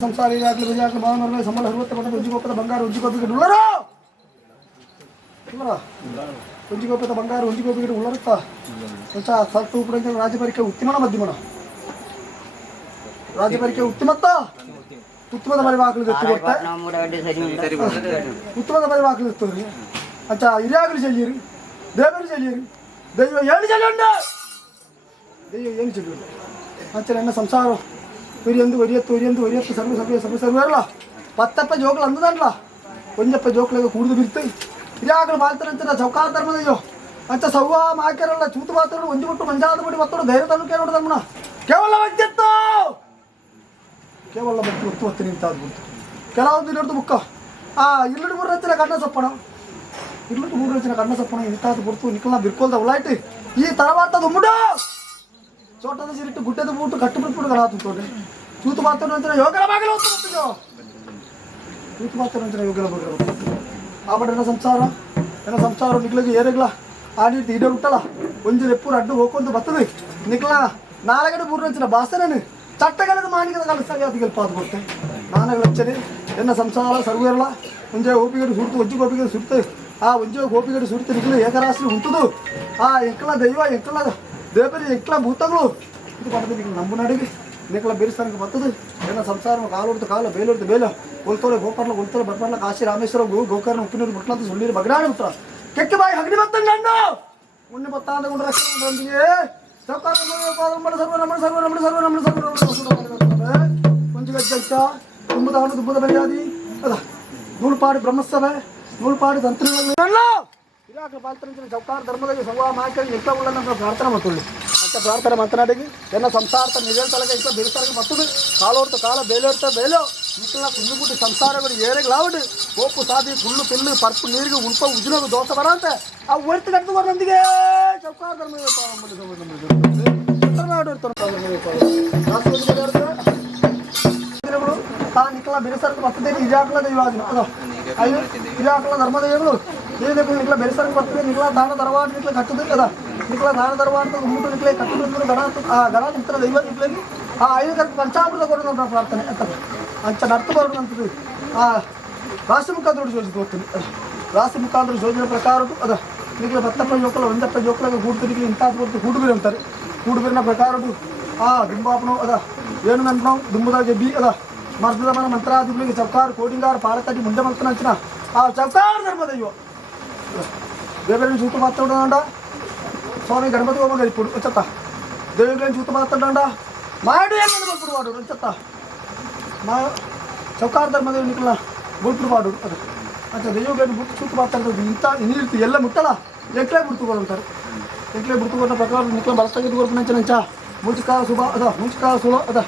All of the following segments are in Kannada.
ಸಂಸಾರ ಈಗಾಗಲೇ ವಿಜಯಾಗಲೇ ಭಾವನವರೇ ಸಂಬಳ 60 ಉಜ್ಜಿಗೋಪದ ಬಂಗಾರ ಉಜ್ಜಿಗೋಪಿಗೆ ಉಳ್ಳರು ಉಜ್ಜಿಗೋಪದ ಬಂಗಾರ ಉಜ್ಜಿಗೋಪಿಗೆ ಉಳ್ಳರುತ್ತಾ కొంచెం సత్తు ఇప్పుడు రాజపరికే ఉత్తమన మధ్యమన రాజపరికే ఉత్తమత్త ఉత్తಮದ ಪರಿವಾಕಲು ಎತ್ತುಕೊಡ್ತಾ ಉತ್ತಮದ ಪರಿವಾಕಲು ಎತ್ತೋರಿ ಅಂಚ ಹಿರಿಯಾಗಲು ಚೆಲ್ಲಿರಿ ದೇವರು ಚೆಲ್ಲಿರಿ ದೈವ ಏನು ಚೆಲ್ಲುಂಡ ದೈವ ಏನು ಚೆಲ್ಲುಂಡ ಅಂಚ ನನ್ನ ಸಂಸಾರ ಒರಿಯತ್ತು ಸರ್ವರಲ್ಲ ಪತ್ತಪ್ಪ ಜೋಕ್ಲು ಅಂದದಲ್ಲ ಒಂಜಪ್ಪ ಜೋಕ್ಲಾಗ ಕುಡಿದು ಬಿರ್ತಾಯಿ ಹಿರಿಯಾಗಲು ಬಾಳ್ತಾರಂತ ಚೌಕಾಲ ಧರ್ಮದಯ್ಯೋ ಅಂಚ ಸವ್ವ ಮಾಕ್ಯಾರಲ್ಲ ಚೂತು ಮಾತಾಡು ಒಂಜಿ ಬಿಟ್ಟು ಮಂಜಾದ ಬಿಟ್ಟು ಮತ್ತೋಡು ಧೈರ್ಯ ತಂದು ಕೇಳೋದು ಧರ್ಮನ ಕೇವಲ ವೈದ್ಯತ್ತು ಕೇವಲ ಬತ್ತಿ ಒತ್ತು ನಿಂತಾದು ಬಿಡ್ತು ಕೆಲವೊಂದು ಹಿಡಿದು ಬುಕ್ಕ ಇಲ್ಲಡು ಮೂರು ರಚನೆ ಕಣ್ಣ ಸಪ್ಪಣ ಇಲ್ಲಡು ಮೂರು ರಚನೆ ಕಣ್ಣ ಸಪ್ಪಣ ಇಂತಾದು ಬಿಡ್ತು ನಿಕ್ಕಲ ಬಿರ್ಕೊಲ್ದ ಉಲಾಯ್ತು ಈ ತರವಾತದು ಮುಡ ಚೋಟದ ಸಿರಿಟ್ಟು ಗುಡ್ಡದ ಬೂಟು ಕಟ್ಟು ಬಿಟ್ಬಿಟ್ಟು ಗಲಾತುಂಟೋಡೆ ಚೂತು ಮಾತಾಡು ಅಂಚನೆ ಯೋಗಲ ಬಾಗಿಲು ಹೋಗ್ತದೆ ಚೂತು ಮಾತಾಡು ಅಂಚನೆ ಯೋಗಲ ಬಾಗಿಲು ಹೋಗ್ತದೆ ಆಬಡ ನನ್ನ ಸಂಸಾರ ನಿಕ್ಲಿಗೆ ಏರೆಗ್ಲ ಆ ನೀತಿ ಇಡೇ ಉಂಟಲ್ಲ ಒಂಜು ಎಪ್ಪೂರು ಅಡ್ಡು ಹೋಗ್ಕೊಂಡು ಬರ್ತದೆ ನಿಕ್ಲ ನಾಳೆಗಡೆ ಮೂರು ರಂಚಿನ ಬಾಸನೇನು ಚಟ್ಟಗಲದ ಮಾಣಿಗದ ಕಲಿಸಾಗಿ ಅದು ಗೆಲ್ಪಾದು ಬರುತ್ತೆ ನಾನೆಗಳ ಹಚ್ಚನೆ ಎನ್ನ ಸಂಸಾರ ಸರ್ವೇರಲ್ಲ ಒಂಜೆ ಗೋಪಿಗಡೆ ಸುಡ್ತು ಒಂಜಿ ಗೋಪಿಗಡೆ ಸುಡ್ತು ಆ ಒಂಜೆ ಗೋಪಿಗಡೆ ಸುಡ್ತು ನಿಕ್ಲ ಏಕರಾಶಿ ಉಂಟದು ಆ ಎಂಕಲ ದೈವ ಎಂಕಲ ದೇವರಿ ಎಂಕ್ಲ ಭೂತಗಳು ಇದು ಪಡೆದು ನಿಕ್ಲ ನಂಬು ನಡಿಗೆ ನಿಕ್ಲ ಬೇರಿಸ್ತಾನಕ್ಕೆ ಬರ್ತದೆ ಎನ್ನ ಸಂಸಾರ ಕಾಲು ಹೊಡ್ತು ಕಾಲು ಬೇಲೊಡ್ತು ಬೇಲ ಕೊಲ್ತೋಲೆ ಗೋಪಾಲ ಕೊಲ್ತೋಲೆ ಬರ್ಬರ್ಲ ಕಾಶಿ ರಾಮೇಶ್ವರ ಗೋಕರ್ಣ ಉಪ್ಪಿನೂರು ಮುಟ್ಲಂತ ಸುಳ್ಳೀರು ಬಗಡಾಡಿ ಬಿಟ್ರ ಕೆಕ್ಕೆ ಬಾಯಿ ಹಗಡಿ ಬತ್ತಂಗ ಗಂಡು ಮುನ್ನೆ ಬತ್ತಾಂದ ಕೊಂಡು ರಕ್ಷಣೆ ಕೊಂಚ ಗಜ್ಜ ತುಂಬದ ಹಣ್ಣು ದುಬ್ಬದ ಬೆಳೆಯಾದಿ ಅದ ನೂಲ್ಪಾಡಿ ಬ್ರಹ್ಮಸಭೆ ನೂಲ್ಪಾಡಿ ತಂತ್ರಗಳು ಇರಾಕ ಪಾಲ್ತರಂಚಿನ ಚೌಕಾರ ಧರ್ಮದಲ್ಲಿ ಸಂವಾ ಮಾಕಳಿ ಎಕ್ಕ ಉಳ್ಳ ನಮ್ಮ ಪ್ರಾರ್ಥನೆ ಮತ್ತೊಳ್ಳಿ ಅಂತ ಪ್ರಾರ್ಥನೆ ಮಾತನಾಡಿ ಎನ್ನ ಸಂಸಾರ ನಿಜಲ್ತಲಗೆ ಇಷ್ಟ ಬಿರುಸಾರಿಗೆ ಮತ್ತದು ಕಾಲೋಡ್ತ ಕಾಲ ಬೇಲೋಡ್ತ ಬೇಲೋ ಇಂಕಲ ಕುಂದುಬುಟ್ಟಿ ಸಂಸಾರಗಳು ಏರೆಗ್ಲಾವಡು ಕೋಪು ಸಾದಿ ಕುಳ್ಳು ಪಿಲ್ಲು ಪರ್ಪು ನೀರಿಗೆ ಉಲ್ಪ ಉಜ್ಜಿನೋದು ದೋಷ ಬರಂತೆ ಆ ಒರ್ತು ಕಟ್ಟು ಬರೋಂದಿಗೆ ಚೌಕಾರ ಧರ್ಮ ನಿಕ್ಕಲ ಬೆರೆಸರ್ಗೆ ಬರ್ತದೆ ಇಜಾಕಲ ದೈವಾದಿನ ಅದ ಐದು ಇಜಾಕಲ ಧರ್ಮದೈವಗಳು ಏನಿಕ್ಲ ನಿಕ್ಲ ಬೆರೆಸರ್ಗೆ ಬರ್ತದೆ ನಿಕ್ಲ ದಾನ ದರವಾಡ ನಿಕ್ಲ ಕಟ್ಟುದು ಅದ ನಿಕ್ಲ ದಾನ ದರವಾಡ ಮೂಟು ನಿಕ್ಲೆ ಕಟ್ಟುದು ಗಣ ನಿಂತರ ದೈವ ನಿಕ್ಲಲ್ಲಿ ಆ ಐದು ಕರೆಕ್ಟ್ ಪಂಚಾಮೃತ ಕೊಡೋದು ನಮ್ಮ ಪ್ರಾರ್ಥನೆ ಅಂತ ಅಂಚ ನರ್ತು ಬರೋದು ಅಂತದ್ದು ಆ ರಾಶಿ ಮುಖಾಂತರ ಯೋಜಿಸಿ ಹೋಗ್ತೀನಿ ರಾಶಿ ಮುಖಾಂತರ ಯೋಜನೆ ಪ್ರಕಾರ ಅದ ನಿಕ್ಲ ಬತ್ತಪ್ಪ ಜೋಕಲ ಒಂದಪ್ಪ ಜೋಕಲಾಗ ಕೂಡ್ತಿರಿಗೆ ಇಂಥದ್ದು ಬರ್ತು ಕೂಡುಬಿರಿ ಅಂತಾರೆ ಕೂಡುಬಿರಿನ ಪ್ರಕಾರ ದುಂಬಾಪನೋ ಅದ ಏನು ನನ್ಪನೋ ದುಂಬುದಾಗೆ ಬಿ ಅದ ಮರ್ದದ ಮನ ಮಂತ್ರಾದಿಗಳಿಗೆ ಚೌಕಾರ ಕೋಡಿಂಗಾರ ಪಾಳತಡಿ ಮುಂದೆ ಮಲ್ತನ ಅಂಚಿನ ಆ ಚೌಕಾರ ಧರ್ಮದಯ್ಯೋ ದೇವರಲ್ಲಿ ಚೂತು ಮಾತಾಡೋಣ ಸ್ವಾಮಿ ಗಣಪತಿ ಹೋಗ ಇಪ್ಪುಡು ಅಂಚತ್ತ ದೇವರಲ್ಲಿ ಚೂತು ಮಾತಾಡೋಣ ಮಾಡಿ ಏನು ಬಲ್ಪುಡು ಮಾಡೋಡು ಅಂಚತ್ತ ಚೌಕಾರ ಧರ್ಮದೇವ್ ನಿಕ್ಕಲ ಬುಲ್ಪುಡು ಮಾಡೋಡು ಅದು ಅಂತ ದೈವಗಳನ್ನು ಬಿಟ್ಟು ಚೂತು ಮಾತಾಡೋದು ಇಂಥ ಇನ್ನಿರ್ತಿ ಎಲ್ಲ ಮುಟ್ಟಲ್ಲ ಎಂಕ್ಲೇ ಬಿಡ್ತುಗಳು ಅಂತಾರೆ ಎಂಕ್ಲೇ ಬಿಡ್ತುಕೊಂಡ ಪ್ರಕಾರ ನಿಕ್ಕಲ ಬಳಸ್ತಾಗಿದ್ದು ಬರ್ತಾನೆ ಅಂಚ ಮುಚಿಕ ಸುಬ ಅದ ಮುಚಿಕ ಸುಳ ಅದ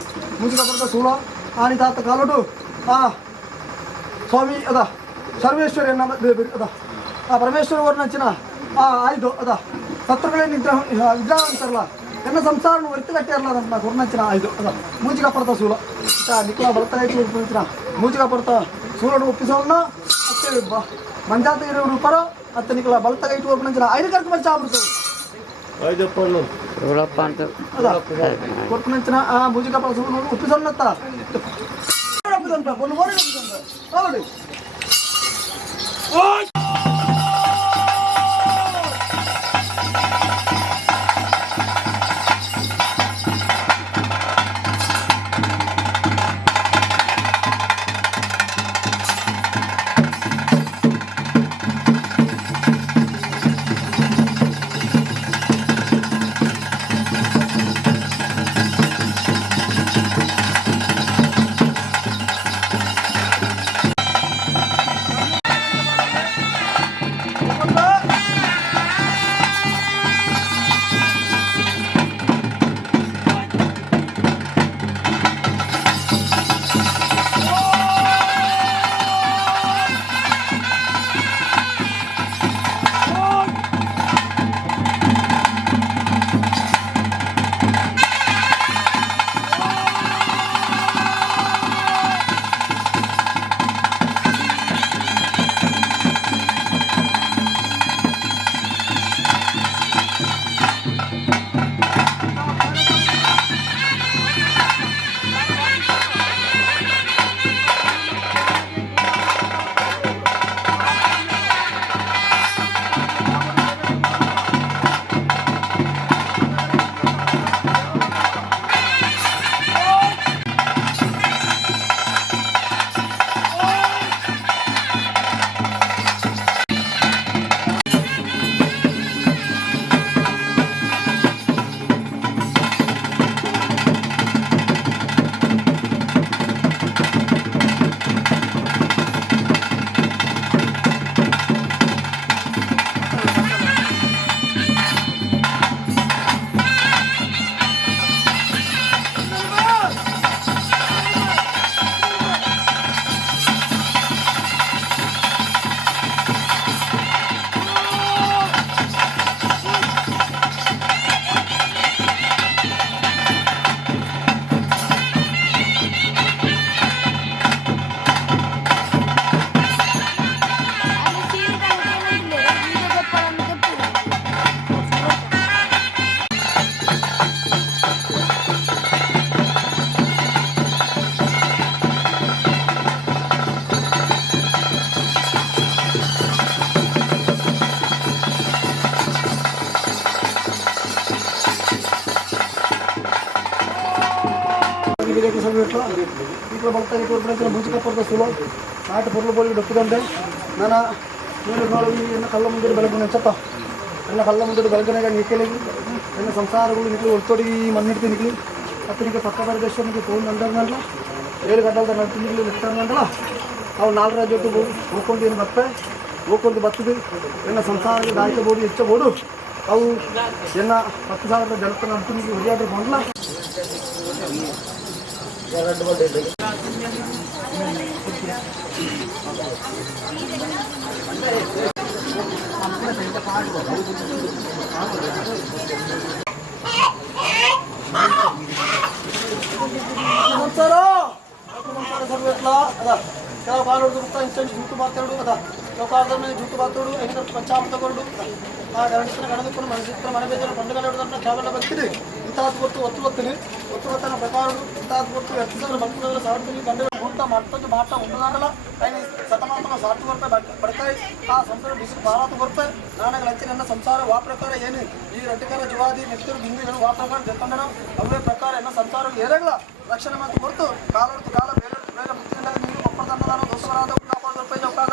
ಮುಚಿಕ ಬರ್ತ ಸುಳ ಆನಿ ತಾತ ಕಾಲೋಡು ಸ್ವಾಮಿ ಅದ ಸರ್ವೇಶ್ವರಿ ನಮ್ಮ ದೇವಿ ಅದ ಆ ಪರಮೇಶ್ವರ ನಂಚಿನ ಆಯ್ದು ಅದ ಸತ್ರಗಳೇ ವಿಗ್ರಹ ಅಂತಾರಲ್ಲ ಎನ್ನ ಸಂಸಾರ ಒರ್ತು ಕಟ್ಟಿರಲ್ಲ ನಮ್ಮ ಗುರುನಂಚಿನ ಆಯ್ದು ಅದ ಮೂಜಿಕ ಪಡ್ತ ಸೂಲ ನಿಕ್ಲ ಬರ್ತಾ ಇತ್ತು ಮೂಜಿಕ ಪಡ್ತ ಸೂಲನ್ನು ಒಪ್ಪಿಸೋಣ ಅತ್ತೆ ಮಂಜಾತ ಇರೋರು ಪರೋ ಅತ್ತೆ ನಿಕ್ಲ ಬಲ್ತಾಗ ಇಟ್ಟು ನಂಚಿನ ಐದು ಕರ್ಕ ಮಂಚ ಆಗ್ಬಿಡ್ತವೆ ಕೊರ್ಪುನಂಚಿನ ಮೂಜಿಕ ಪಡ ಸೂಲ ಒಪ್ಪಿಸೋಣತ್ತ ನೋಡಿ ಬಳತಾಗಿ ತೋರ್ಪಡಿಸಿದ ಮುಂಚಿಕಪ್ಪದ ಸುಲೋ ನಾಟ ಪುರ್ಲು ಬೋಲಿ ಡೊಪ್ಪಿದಂಡೆ ನಾನು ನೀನು ಕಾಳು ಎನ್ನ ಕಲ್ಲ ಮುಂದೆ ಬೆಳಗ್ಗೆ ಚತ್ತ ಎನ್ನ ಕಲ್ಲ ಮುಂದೆ ಬೆಳಗ್ಗೆನಾಗ ನಿಕ್ಕಲಿಗೆ ಎನ್ನ ಸಂಸಾರಗಳು ನಿಕ್ಕಲಿ ಒತ್ತೊಡಿಗೆ ಮಣ್ಣಿಡ್ತಿ ನಿಕ್ಕಲಿ ಅತ್ತನಿಗೆ ಪಕ್ಕ ಪ್ರದೇಶನಿಗೆ ಫೋನ್ ಅಂದಲ್ಲ 7 ಗಂಟೆ ನಡ್ತಿದ್ಲಿ ನಿಂತಂದಲ್ಲ ಅವು 4 ರಾಜ್ಯಕ್ಕೆ ಹೋಗ್ಕೊಂಡು ಏನು ಬತ್ತೆ ಹೋಗ್ಕೊಂಡು ಬರ್ತದೆ ಎನ್ನ ಸಂಸಾರಕ್ಕೆ ದಾಯ್ಕಬೋದು ಹೆಚ್ಚಬಹುದು ಅವು ಎನ್ನ 10,000 ಜನಕ್ಕೆ ನಡ್ತಿದ್ಲಿ ಹೊರಿಯಾಡ್ರೆ ಬಂದ್ಲ ಕೆಲವು ಕಾಲು ಹೊಡೆದು ಇನ್ಸ್ಟೆಂಟ್ ಜೂತು ಮಾತಾಡು ಅದ ಕೆಲವು ಕಾಲದ ಮೇಲೆ ಜೂತು ಮಾತಾಡು ಹೆಂಗೆ ಪಂಚಾಮೃತ ಕೊರಡು ಆ ಗಣೇಶನ ಗಣದಕ್ಕೂ ಮನಸ್ಸಿನ ಮನೆ ಬೇಜಾರು ಪಂಡುಗಳ ಹಿಡಿದನ್ನ ಕೇವಲ ಬರ್ತೀನಿ ಇಂಥದ್ದು ಗೊತ್ತು ಒತ್ತು ಬರ್ತೀನಿ ಒತ್ತು ಗೊತ್ತನ ಪ್ರಕಾರ ಇಂಥದ್ದು ಗೊತ್ತು 2,000 ಮಕ್ಕಳು ಸಾಡ್ತೀನಿ ಗಂಡುಗಳು ಊಟ ಮಾಡ್ತಂದು ಮಾಟ ಉಂಡದಾಗಲ್ಲ ಐದು ಶತಮಾನ ಸಾರ್ತು ರೂಪಾಯಿ ಬಡ್ಕಾಯಿ ಆ ಸಂಸಾರ ಬಿಸಿಲು ಭಾರತ ಬರುತ್ತೆ ನಾನಾಗ ಲಂಚ ನನ್ನ ಸಂಸಾರ ವಾ ಪ್ರಕಾರ ಏನು ಈ ರಟ್ಟಿಕಾರ ಜುವಾದಿ ನೆತ್ತರು ಬಿಂದಿಗಳು ವಾ ಪ್ರಕಾರ ಜತಂಡನ ಅವೇ ಪ್ರಕಾರ ಎನ್ನ ಸಂಸಾರ ಏನಾಗಲ್ಲ ರಕ್ಷಣೆ ಮಾತು ಹೊರತು ಕಾಲ ಹೊರತು ಕಾಲ ಬೇರೆ ಬೇರೆ ಮುತ್ತಿನ ನೀವು ಒಪ್ಪದಂಡದಾನ ದೋಷರಾದ 40 ರೂಪಾಯಿ ಚೌಕಾದ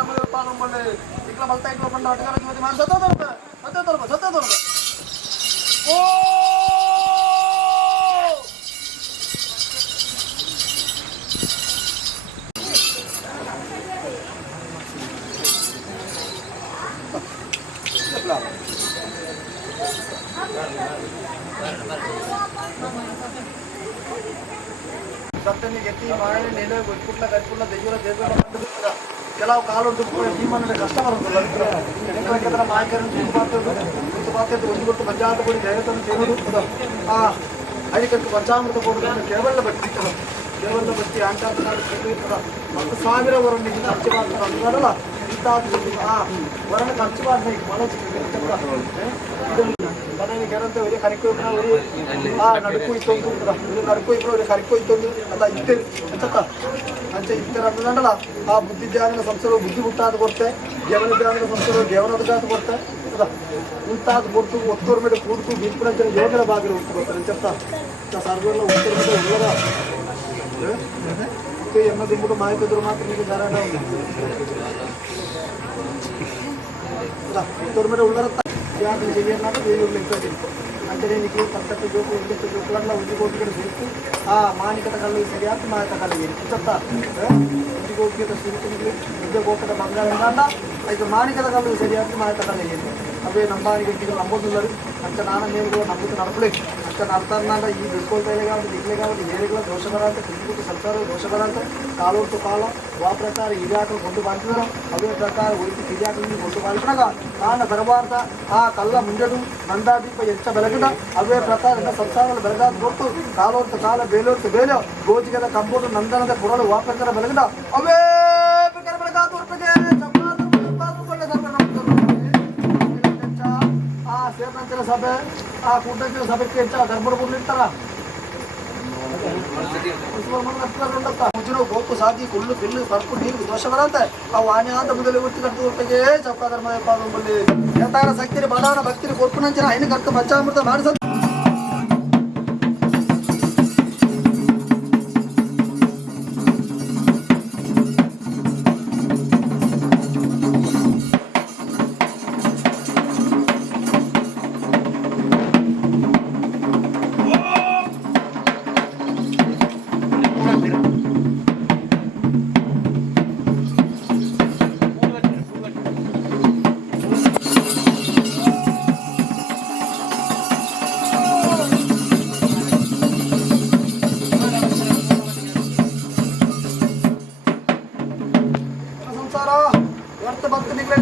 ರೂಪಾಯಿ ಇಕ್ಲ ಬಲ್ತಾ ಇಕ್ಲ ಬಂದು ಅಟಗಾರ ಜೀವತಿ ಮಾಡಿ ಸತ್ತ ತೋರ್ಬ ಓ ಸತ್ತನಿಗೆ ಎತ್ತಿ ಮಾಡಿ ನೆಲೆ ಗೊತ್ತುಲ್ಲ ಗಟ್ಪುಲ್ಲ ದೆಯ್ಯೂರ ದೇವರ ಕೆಲವು ಕಾಲು ಟೀಮನ್ನ ಕಷ್ಟ ಬರುತ್ತಲ್ಲ ಅದಕ್ಕೆ ಮಾಯಕರನ್ನು ಸುತ್ತುಪಾತ್ರೆ ಒಂದು ಕೊಟ್ಟು ಪಂಚಾಮೃತ ಕೊಡಿ ದೇವತನ್ನು ಸೇರುವುದು ಆ ಅಡಿಕಟ್ಟು ಪಂಚಾಮೃತ ಕೊಡುವುದನ್ನು ಕೇವಲ ಬಟ್ಟಿ ಕೇವಲ ಬಟ್ಟಿ ಆಂಟಾದ ಮತ್ತು 1000 ವರನಿಗೆ ಖರ್ಚು ಮಾಡ್ತಾರೆ ಅಂತಾರಲ್ಲ ಇಂಥ ಆ ವರನ ಖರ್ಚು ಮಾಡ್ಬೇಕು ಮನೆಗೆ ಕೆರಂತ ഒരു കറിക്കൊയ്ക്കുന്ന ഒരു ആ നടുക്കു ഇത്തൊന്നു ഒരു നടുക്കൊയ്ക്കുന്ന ഒരു കറിക്കൊയ്ത്തൊന്നു ಅಲ್ಲ ಇತ್ತೆ ಅಚ್ಚಕ್ಕ ಅಂಚೆ ಇತ್ತರ ಅನ್ನೋದಲ್ಲ ಆ ಬುದ್ಧಿಜ್ಞಾನದ ಸಂಸ್ಥೆಗಳು ಬುದ್ಧಿ ಮುಟ್ಟಾದ ಕೊಡ್ತೆ ಜ್ಞಾನಜ್ಞಾನದ ಸಂಸ್ಥೆಗಳು ಜ್ಞಾನದ ಕೊಡ್ತೆ ಅದ ಇಂತಾದ ಕೊಟ್ಟು ಒತ್ತೋರ್ ಮೇಲೆ ಕೂಡ್ತು ಬಿಟ್ಬಿಡಂತ ಯೋಗದ ಬಾಗಿಲು ಉಂಟು ಬರ್ತಾರೆ ಅಂಚತ್ತ ಸರ್ವೆಲ್ಲ ಉತ್ತರ ಮೇಲೆ ಉಳ್ಳದ ಎಮ್ಮ ದಿಂಬಿಟ್ಟು ಮಾಹಿತಿದ್ರು ಮಾತ್ರ ನಿಮಗೆ ಧಾರಾಟ ఉత్తర మీద ఉండరత్తా యాత్ర చేయన్నాక వేలూరులో ఎక్కువ అంటే నీకు పక్కన జోకు ఎందుకు జోకులన్నా ఉద్యోగోపికలు సిరుకు ఆ మానికత కళ్ళు సరియాత్మ మాయత కళ్ళు చెప్తా ఉద్యోగోపికత సిరుకు ఉద్యోగోపిక బంగాళ అయితే మానికత కళ్ళు సరియాత్మ మాయత కళ్ళు అవే నమ్మానికి ఇంటికి నమ్ముతున్నారు అంత నాన్న నేను కూడా నమ్ముతూ నడపలేదు అంత నడతానంట ఈ బిడ్కోలతైలే కాబట్టి దిగులే కాబట్టి ఏరిగా దోషకరాంత కిందికి సంసారం దోషకరాంత కాలుతో కాలం వా ప్రಕಾರ ಹಿರಿಯಾಟರು ಕೊಂಡು ಬಾಳ್ತಿದ್ರು ಅವೇ ಪ್ರಕಾರ ಒಯ್ದು ಹಿರಿಯಾಟಲ್ಲಿ ಕೊಂಡು ಬಾಳ್ತಿನಾಗ ನಾನ ಬರಬಾರ್ದ ಆ ಕಲ್ಲ ಮುಂಜಡು ನಂದಾದೀಪ ಹೆಚ್ಚ ಬೆಳಗಿನ ಅವೇ ಪ್ರಕಾರ ಎಲ್ಲ ಸಂಸಾರಗಳು ಬೆಳಗಾದ ಕೊಟ್ಟು ಕಾಲೋರ್ತು ಕಾಲ ಬೇಲೋರ್ತು ಬೇಲೋ ಗೋಜಿಗದ ಕಂಬೋಡು ನಂದನದ ಕೊರಳು ವಾ ಪ್ರಕಾರ ಬೆಳಗಿನ ಅವೇ ಪ್ರಕಾರ ಬೆಳಗಾದ ಹೊರಪಿಗೆ ಆ ಸೇರ್ನಂಚಿನ ಸಭೆ ಆ ಕೂಟಂಚಿನ ಸಭೆಗೆ ಹೆಚ್ಚ ಗರ್ಭಡ್ಕೊಂಡು ಇರ್ತಾರ ಗೋಪು ಸಾದಿ ಕುಳ್ಳು ಬಿಲ್ಲು ಪರ್ಪು ನೀರು ದೋಷಗಳಂತೆ ಅವು ಆನೆಯಾದ ಮೊದಲು ಉತ್ತಿ ಕಟ್ಟು ಹೊರಟಿಗೆ ಚೌಕಾಧರ್ಮ ಪಾಲ್ಗೊಂಡು ಯಥಾರ ಶಕ್ತಿರಿ ಬಲಾನ ಭಕ್ತಿರಿ ಗೊಪ್ಪುನಂಚಿನ ಐನು ಕರ್ಕ ಪಂಚಾಮೃತ ಮಾಡಿಸ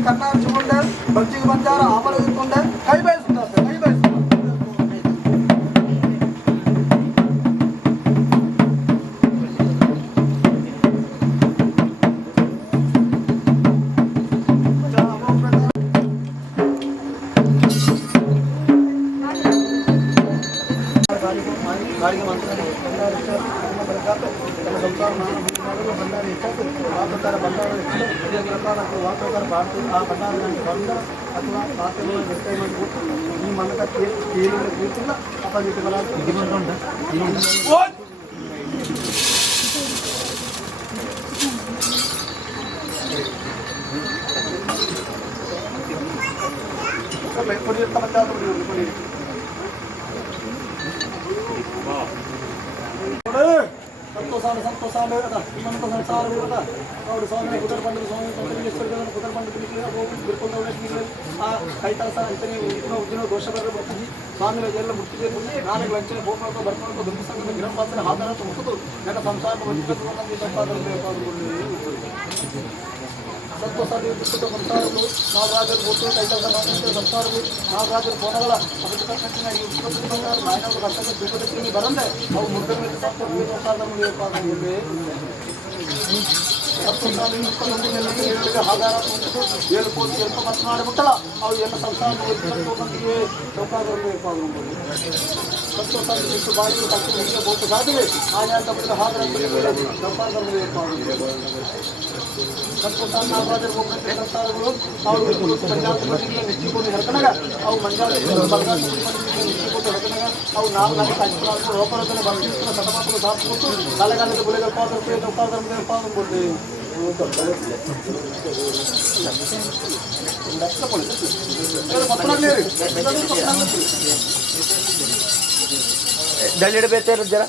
ಕಣ್ಣಾರು ಚುಗೊಂಡೆ ಬಜ್ಜಿಗೆ ಬಂದಾರ ಆಮಲ ಇಟ್ಕೊಂಡೆ ಕೈ ಬಯಸುತ್ತಾರೆ ಕೈ ಬಯಸುತ್ತಾರೆ ಗಾಡಿಗೆ ಮಂತ್ರ ಸಂಸಾರ ಭಂಡಾರ ಹೆಚ್ಚಾಗಿ ಆ ಪ್ರಕಾರ ಭಂಡಾರ ಹೆಚ್ಚು ಇದೇ ಪ್ರಕಾರ ಆ ಪ್ರಕಾರ ಬಾಡ್ತು ಆ ಭಂಡಾರ ಬಂದ ಅಥವಾ ಪಾತ್ರೆಗಳು ವ್ಯವಸ್ಥೆ ಮಾಡಿಬಿಟ್ಟು ಈ ಮನಕ ಕೇಳಿಲ್ಲ ಕೂತಿಲ್ಲ ಅಪೋಸಿಟ್ ಬಲ ಕೊಡಿ ತಮ್ಮ ಕೊಡಿ ಸಂತೋಷಾಲು ಅದ ಇನ್ನೊಂದು ಸಂಸಾರ ಅದ ಅವರು ಸ್ವಾಮಿ ಕುದುರೆ ಬಂದು ಸ್ವಾಮಿ ಕುದುರೆ ಬಂದು ಬಿಡ್ಕೊಂಡು ಆ ಕೈತಾಸ ಅಂತನೇ ಉದ್ದಿನ ದೋಷ ಬರ್ತೀವಿ ಸ್ವಾಮಿ ಎಲ್ಲ ಮುಟ್ಟಿಗೆ ನಾಳೆ ವಂಚನೆ ಹೋಗ್ಬೇಕು ಬರ್ಕೊಂಡು ದುರ್ಗಸಂಗದ ಗಿರಪಾತ್ರ ಆಧಾರ ತುಂಬಿಸೋದು ನನ್ನ ಸಂಸಾರ ಸಂತೋಷಾಲು ಬಿಟ್ಟು ಸಂಸಾರಗಳು ನಾಗರಾಜರು ಬೋಟು ಕೈತಾಸ ಸಂಸಾರಗಳು ನಾಗರಾಜರು ಫೋನಗಳ ನಾಯನವರು ಕರ್ತವ್ಯ ಬಿಟ್ಟು ಬರಂದೆ ಅವು ಮುದ್ದೆ ಮೇಲೆ ಆಧಾರ ಏಳು ಕೋಟಿ ಎಷ್ಟು ಖರ್ಚು ಮಾಡಿಬಿಟ್ಟಲ್ಲ ಅವು ಎಲ್ಲ ಸಂಸಾರ ಮಂದಿಗೆ ಸಂತೋಷ ಬಿಟ್ಟು ಬಾಯಿ ಕಟ್ಟು ಹೀಗೆ ಬೋಟು ಸಾಧಿವೆ ಆನೆ ಬಿಟ್ಟು ಆಧಾರ ಸಂತೋಷ ನಾಗರಾಜರು ಹೋಗ್ತಂತೆ ಸಂಸಾರಗಳು ಅವರು ಮಂಜಾಳ ನೆಚ್ಚಿಕೊಂಡು ಹರ್ಕನಾಗ ಅವು ಮಂಜಾಳ ನೆಚ್ಚಿಕೊಂಡು ಹರ್ಕನಾಗ ಅವು ನಾಲ್ಕು ಕಚ್ಚಿಕೊಂಡು ರೋಪರದಲ್ಲಿ ಬರ್ತಿರ್ತಾರೆ ಸಟಮಾಟಗಳು ದಾಸ್ಕೊಟ್ಟು ತಲೆಗಾಲದ ಗುಳೆಗಳ ಪಾದಕ್ಕೆ ನೌಕಾದರ ಪಾದಕ್ಕೆ ದಳ್ಳಿಡಬೇಕು ಜರ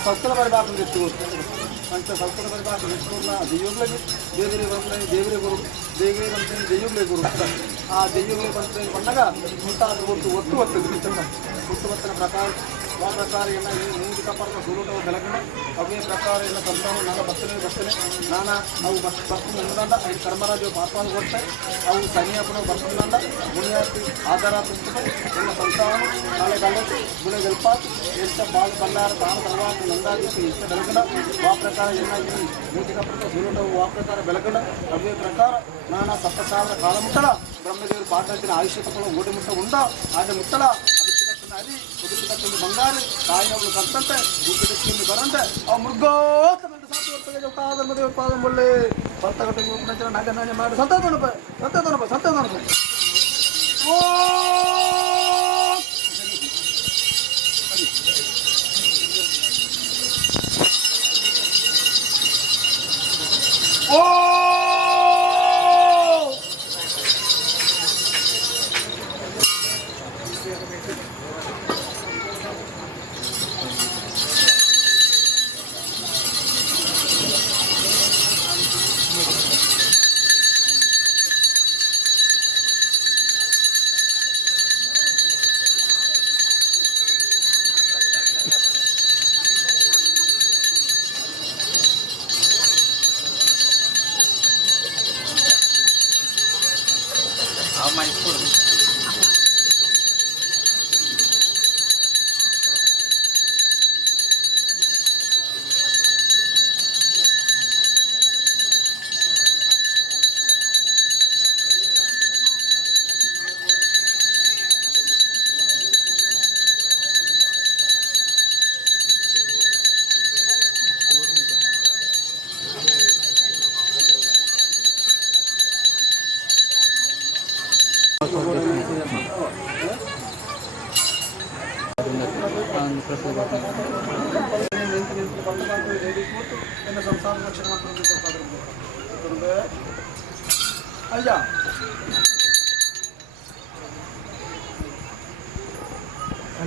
ಸಂಸ್ಥೆ ಬರಬೇಕು ಅಂತ ಸಂಸ್ಥೆ ಬರಬೇಕು ದೆಯ್ಯಗಳೇ ದೇವರೇ ಬಂದರೆ ದೇವರೇ ಗುರು ದೇವರೇ ಬಂದರೆ ದೆಯ್ಯಗಳೇ ಗುರು ಆ ದೆಯ್ಯಗಳೇ ಬಂದರೆ ಬಂದಾಗ ಮುಂತಾದ ಒತ್ತು ಒತ್ತು ಒತ್ತು ಒತ್ತುವತ್ತಿನ ಪ್ರಕಾರ ಆ ಪ್ರಕಾರ ಎಲ್ಲ ಮೂಗಿಕ ಪರ್ವ ಸೂರುಟವು ಬೆಳಕಂಡ ಅವೇ ಪ್ರಕಾರ ಎಲ್ಲ ಸಂತಾನ ನಾಗ ಬರ್ತನೆ ನಾನ ಅವು ಬರ್ತೀನಿ ఉన్నదంట ఆయన కర్మరాజు పాపాలు కొడతాయి అవి సైన్యపుడు బర్తుందంట మునియాతి ఆధారాతుంటే ఉన్న సంతానం నాಳೆ కళ్ళకి గుణ గెలిపాతి ఎంత బాగా బండారు దాని తర్వాత నందాకి ఇష్ట ಬೆಳಕಂಡ ಆ ಪ್ರಕಾರ ಎಲ್ಲ ಮೂಗಿಕ ಪರ್ವ ಸೂರುಟವು ಆ ಪ್ರಕಾರ ಬೆಳಕಂಡ ಅವೇ ಪ್ರಕಾರ నానా సప్తసాగర కాలముట్టడ బ్రహ్మదేవుడు పాటించిన ఆయుష్యతలో ఓటి ముట్ట ఉండ ఆయన ముట్టడ అభివృద్ధి కట్టిన అది పొదుపు కట్టింది బంగారు కాయనవులు కట్టంటే గుడ్డు తెచ్చింది బరంటే ఆ మృగోత్తమైన సాటి వర్తగా ధర్మదేవుడు పాదం బొల్లే భర్త కట్టిన ఉపనచ్చిన నాగనాన్ని మాట సంతోనపై ఓ ఓ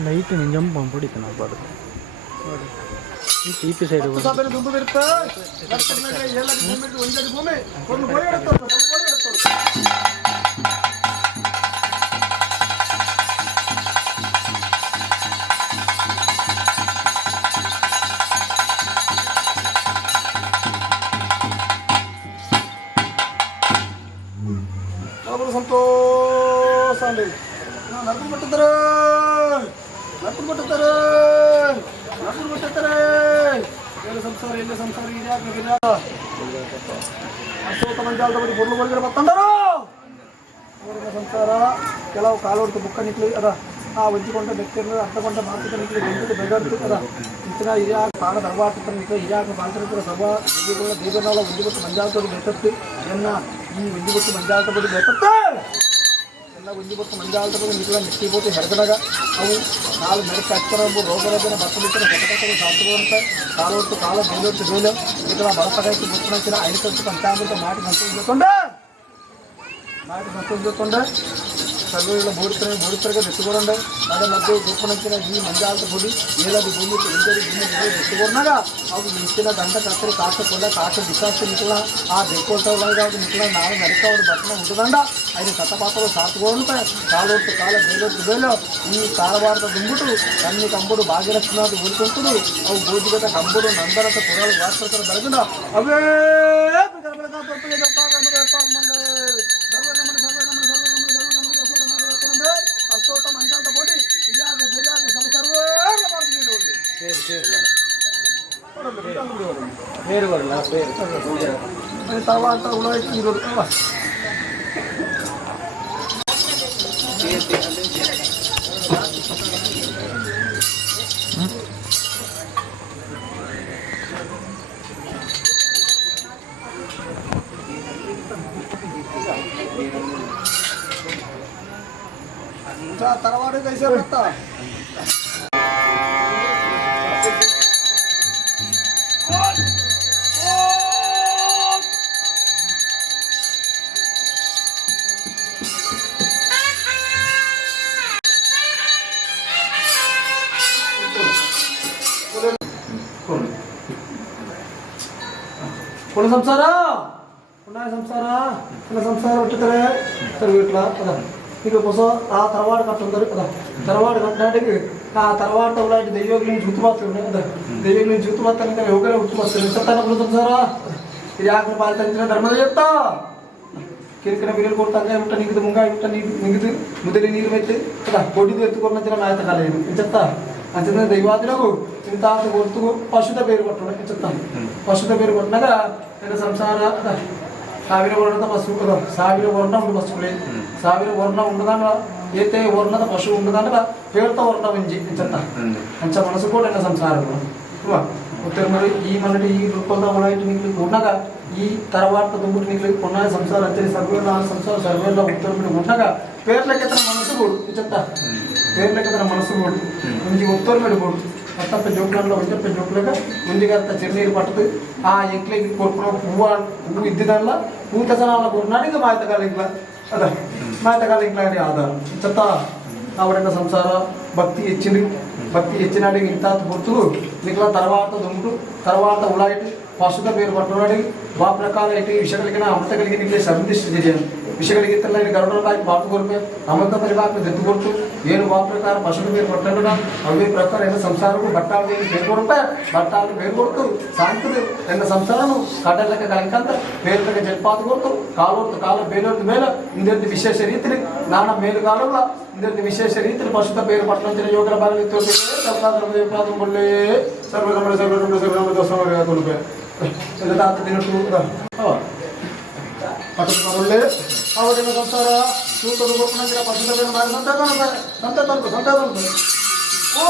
ಲೈಟ್ ನಿಂಜಂಪ್ ಪಂಪಡಿತ್ತು ನಾವು ಬಾಡು ಈ ಸೈಡ್ ದುಂಬು ಬಿರುತ್ತೆ ಭೂಮಿ ಒಂದು ಗೋಳಿ ಸಂತೋಷ ಅಂడి నడుపులు కొట్టుతారు ఎల్లు సంసారం ఇదే అశోక మంచాలతో బొర్లు కొడుకు పడుతుంటారు ಸಂಸಾರ ಕೆಲವು ಕಾಲೋಡ್ತು ಬುಕ್ಕ ನಿಕ್ಲಿ ಅದ ಆ ಒಂಜಿಕೊಂಡ ಬೆಕ್ಕಿರ್ನ ಅರ್ಧಕೊಂಡ ಮಾತುಕ ನಿಕ್ಲಿ ಗಂಟು ಬೆಗರ್ತು ಅದ ಇಂಚಿನ ಇದ್ಯಾಕ ಪಾಡ ದರ್ವಾತ ನಿಕ್ಲಿ ಇದ್ಯಾಕ ಬಾಂತರಿಪುರ ಸಭಾ ದೇವಿಗಳ ದೇವನಾಳ ಒಂಜಿಗೊತ್ತು ಮಂಜಾತೋಡಿ ಬೆಟ್ಟತ್ತು ಎನ್ನ ಈ ಒಂಜಿಗೊತ್ತು ಮಂಜಾತ ಬಡಿ ಬೆಟ್ಟತ್ತೆ ಎಲ್ಲ ಒಂಜಿಗೊತ್ತು ಮಂಜಾತ ಬಡಿ ನಿಕ್ಲ ಮಿಟ್ಟಿಬೋತಿ ಹೆರಗಡಗ ಅವು ಕಾಲು ಮೆಡಕ್ಕೆ ಹಚ್ಚರಬ್ಬು ರೋಗರೋಗನ ಬರ್ತಲಿಕ್ಕನ ಸತತಗಳು ಸಾರ್ಥುವಂತೆ ಕಾಲೋಡ್ತು ಕಾಲ ಬೇಲೊಟ್ಟು ಬೇಲು ఇక్కడ ಬರತಗೈತಿ ಮುಚ್ಚನಂಚಿನ ಐನಕಂತು ಪಂಚಾಮೃತ ಮಾಟಿ ಸಂತೋಷ సంతోషించకుండా సర్వేలో బోడితరగా తెచ్చుకోరండి అదే మధ్య గొప్పనచ్చిన ఈ మంజాలతో పొడి ఏలాది భూమి తెచ్చుకున్నాగా అవి ఇచ్చిన గంట కత్తరి కాసకుండా కాస డిసాస్టర్ నికుల ఆ దెక్కొల్లాగా నికుల నాలుగు నరికావుడు బట్టన ఉంటుందండ ఆయన సతపాతలు సాటుకోంటాయి కాలొట్టు కాల బేలొట్టు ఈ కాలవారత దుంగుటు అన్ని కంబుడు భాగ్యరక్షణాలు ఊరుకుంటుడు అవి భోజిగత కంబుడు నందరత పురాలు వాస్తవతలు జరగకుండా అవే అశోక మంచాలతో పోటీ తర్వాత तरवाड़े कैसे पड़ता ಸಂಸಾರ ಪುನಃ ಸಂಸಾರ ಸಂಸಾರ ಒಟ್ಟಿದ್ದಾರೆ ಸರ್ ಇಟ್ಲ ಅದ ಈಗ ಹೊಸ ಆ ತರವಾಡು ಕಟ್ಟಂದ್ರೆ ಅದ ತರವಾಡು ಕಟ್ಟಾಟಿಗೆ ಆ తర్వాత ಉಳ್ಳಾಟಿ ದೈವಗಳಿಗೆ ಜೂತು ಬಾತ್ತಾರೆ ದೈವಗಳಿಗೆ ಜೂತು ಬಾತ್ತಾರೆ ಯೋಗನೇ ಹುಟ್ಟು ಬರ್ತಾರೆ ಸತ್ತಾನ ಸಂಸಾರ ಇದು ಯಾಕೆ ಪಾಲ್ತಂತ್ರ ಧರ್ಮದ ಎತ್ತ ಕಿರಿಕಿನ ಬಿರಿಯಲ್ ಕೊಡ್ತಾಗ ಊಟ ನಿಗಿದು ಮುಂಗಾಯಿ ಊಟ ನಿಗಿದು ಮುದಲಿ ನೀರು ಮೆತ್ತಿ ಅದ ಕೊಡಿದು ಎತ್ತುಕೊಂಡ ಮಾಯತ ಕಾಲ ಏನು ಇಂಚತ್ತ ಅಂಚಂದ್ರೆ ದೈವಾದಿನಗೂ ಇಂಥ ಹೊರತು ಪಶುದ ಬೇರು ಕೊಟ್ಟಣ ಇಂಚತ್ತ ಪಶುದ ಬೇರು ಕೊಟ್ಟಾಗ ಏನು ಸಂಸಾರ ಅದ ಸಾವಿರ ವರ್ಣದ ಪಶು ಅದ ಸಾವಿರ ವರ್ಣ ಉಂಡು ಪಶುಗಳೇ ಸಾವಿರ ವರ್ಣ ఉండదండ ఏతే వర్ణದ పశు ఉండదండ పేరుతో వర్ణ వంజి ఇంచತ್ತ అంచ మనసు కూడా என்ன సంసారం ఉత్తర మరి ఈ మనటి ఈ రూపంలో ఉలాయిటి నీకు ఉండగా ఈ తర్వాత దుమ్ముటి నీకు ఉన్న సంసారం అంతే సర్వేల సంసారం సర్వేల ఉత్తర మీద ఉండగా పేర్లకెత్తన మనసు కూడా ఇంచತ್ತ పేర్లకెత్తన మనసు కూడా ముందు ఉత్తర మీద కూడా మొత్తం జోకులలో ఉంటే జోకులుగా ముందుగా చెన్నీరు పట్టదు ఆ ఎంక్లకి కొడుకున్న పువ్వు ఇద్దిదల్లా పూత జనాల కొన్నాడు ఇంకా మాయతకాల ఇంట్లో అదా మాయతకాల ఇంట్లో అని ఆధారం చెత్త ఆవిడ సంసార భక్తి ఇచ్చింది భక్తి ఇచ్చినాడు ఇంత గుర్తులు నీకు తర్వాత దుమ్ముడు తర్వాత ఉలాయిటి పశుత పేరు పట్టున్నాడు బా ప్రకారం ఏంటి విష కలిగిన అమృత కలిగి నీకు సర్వదిష్టి చేయాలి విష కలిగిన గరుడరాకి బాపు కొరిపే అమృత పరివాకు దెత్తు కొడుతూ ఏను బా ప్రకారం పశువుల పేరు పట్టడం అవే ప్రకారం ఎన్న సంసారం బట్టాలు పేరు కొడుతా బట్టాలు పేరు కొడుతూ సాయంత్రం ఎన్న సంసారం కడ్డలకి కలంకంత పేర్లకి జల్పాతు కొడుతూ కాలు కాల పేరు మేల ఇందరి విశేష రీతిని నాన్న మేలు కాలంలో ఇందరి విశేష రీతిని పశుత పేరు పట్టణం యోగల బాధ్యత సర్వగమన సర్వగమన సర్వగమన దోషం కొడుకు తాత తినట్టు పట్టుకునే ఆవిడ సంసార చూతలు గొప్ప పశుత మారి సంతానం ఓ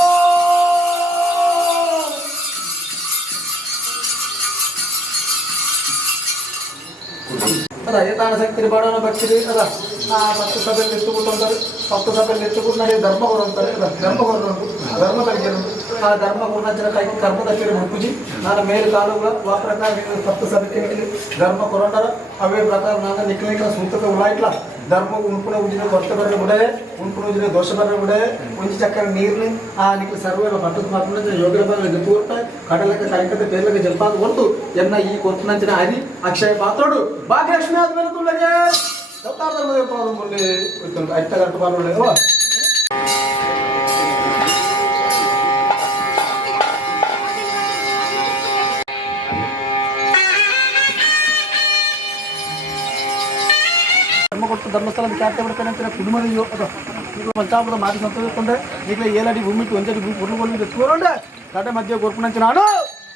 అదా ఏ తాన శక్తిని పడవన భక్తిని కదా ఆ భక్త సభ్యులు ఎత్తుకుంటుంటారు భక్త సభ్యులు ఎత్తుకుంటున్నారు ధర్మగురు ఉంటారు కదా ధర్మగురు ధర్మ తగ్గిన ఆ ధర్మగురు నచ్చిన కైకి కర్మ దగ్గర ముక్కుచి నాన్న మేలు కాలంలో ఆ ప్రకారం భక్త సభ్యులకి ధర్మ కొరంటారు అవే ప్రకారం నాన్న నిఖిలిక సూతక ఉలాయిట్లా ధర్మ ఉణుపున ఉంచిన కొత్తబర్రె ఉడే ఉణుపున ఉంచిన దోషబర్రె ఉడే ఉంచి చక్కని నీరుని ఆ నీకు సర్వేల పట్టుకు మాత్రం యోగ్య పనులు ఎత్తు కొడతాయి కడలకి కలికత పేర్లకి జల్పాలు కొడుతూ ఎన్న ఈ కొట్టునంచిన హరి అక్షయ పాత్రుడు భాగ్యలక్ష్మి అది వెళుతుండగే ఐత గంట పాలు లేదు ಧರ್ಮಸ್ಥಳ ಖ್ಯಾತಿ ಪಡ್ಕೊಂಡ ಕುಟುಂಬದ ಪಂಚಾಮೃತ ಮಾರಿ ಸಂತೋಷಕೊಂಡೆ ಈಗಲೇ ಏಲಾಡಿ ಭೂಮಿ ಒಂಚಡಿ ಭೂಮಿ ಪುರುಗಳು ಎತ್ಕೋronde ಗಡ್ಡ ಮಧ್ಯೆ ಗೋರ್ಪುಣಂಚಿನಾಡು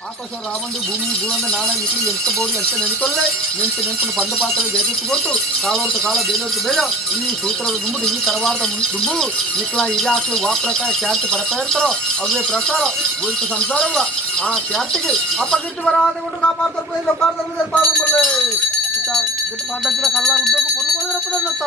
ಆಕಾಶ ರಾವಂದು ಭೂಮಿ ಭೂಮಂದ ನಾಳೆ ನಿಖಿಲಿ ಎಂತ ಬೋಡಿ ಎಂತ ನೆನೆಕೊಳ್ಳೆ ನೆಂಪು ಪಂದ ಪಾತ್ರೆ ಜಯತಿತ್ತು ಕೊಟ್ಟು ಕಾಲೋರ್ತ ಕಾಲ ಬೇಲೋರ್ತು ಬೇಡ ಈ ಸೂತ್ರದ ದುಂಬುಡು ಈ ತರವಾದ ದುಂಬು ನಿಖಲ ಇಲಾಖೆ ವಾ ಪ್ರಕಾರ ಖ್ಯಾತಿ ಪಡ್ತಾ ಇರ್ತಾರೋ ಅವೇ ಪ್ರಕಾರ ಉಳಿತು ಸಂಸಾರವ ಆ ಖ್ಯಾತಿಗೆ ಅಪಕೀರ್ತಿ ಬರಾದೆ ಕೊಂಡು ಕಾಪಾಡ್ತಾರೆ ಲೋಕಾರ್ಧರ್ಮದಲ್ಲಿ ಪಾಲ್ಗೊಳ್ಳೆ గిట్టు పాట కల్లా ఉద్యోగం పొన్ను మొదలెప్పుడన్నత్త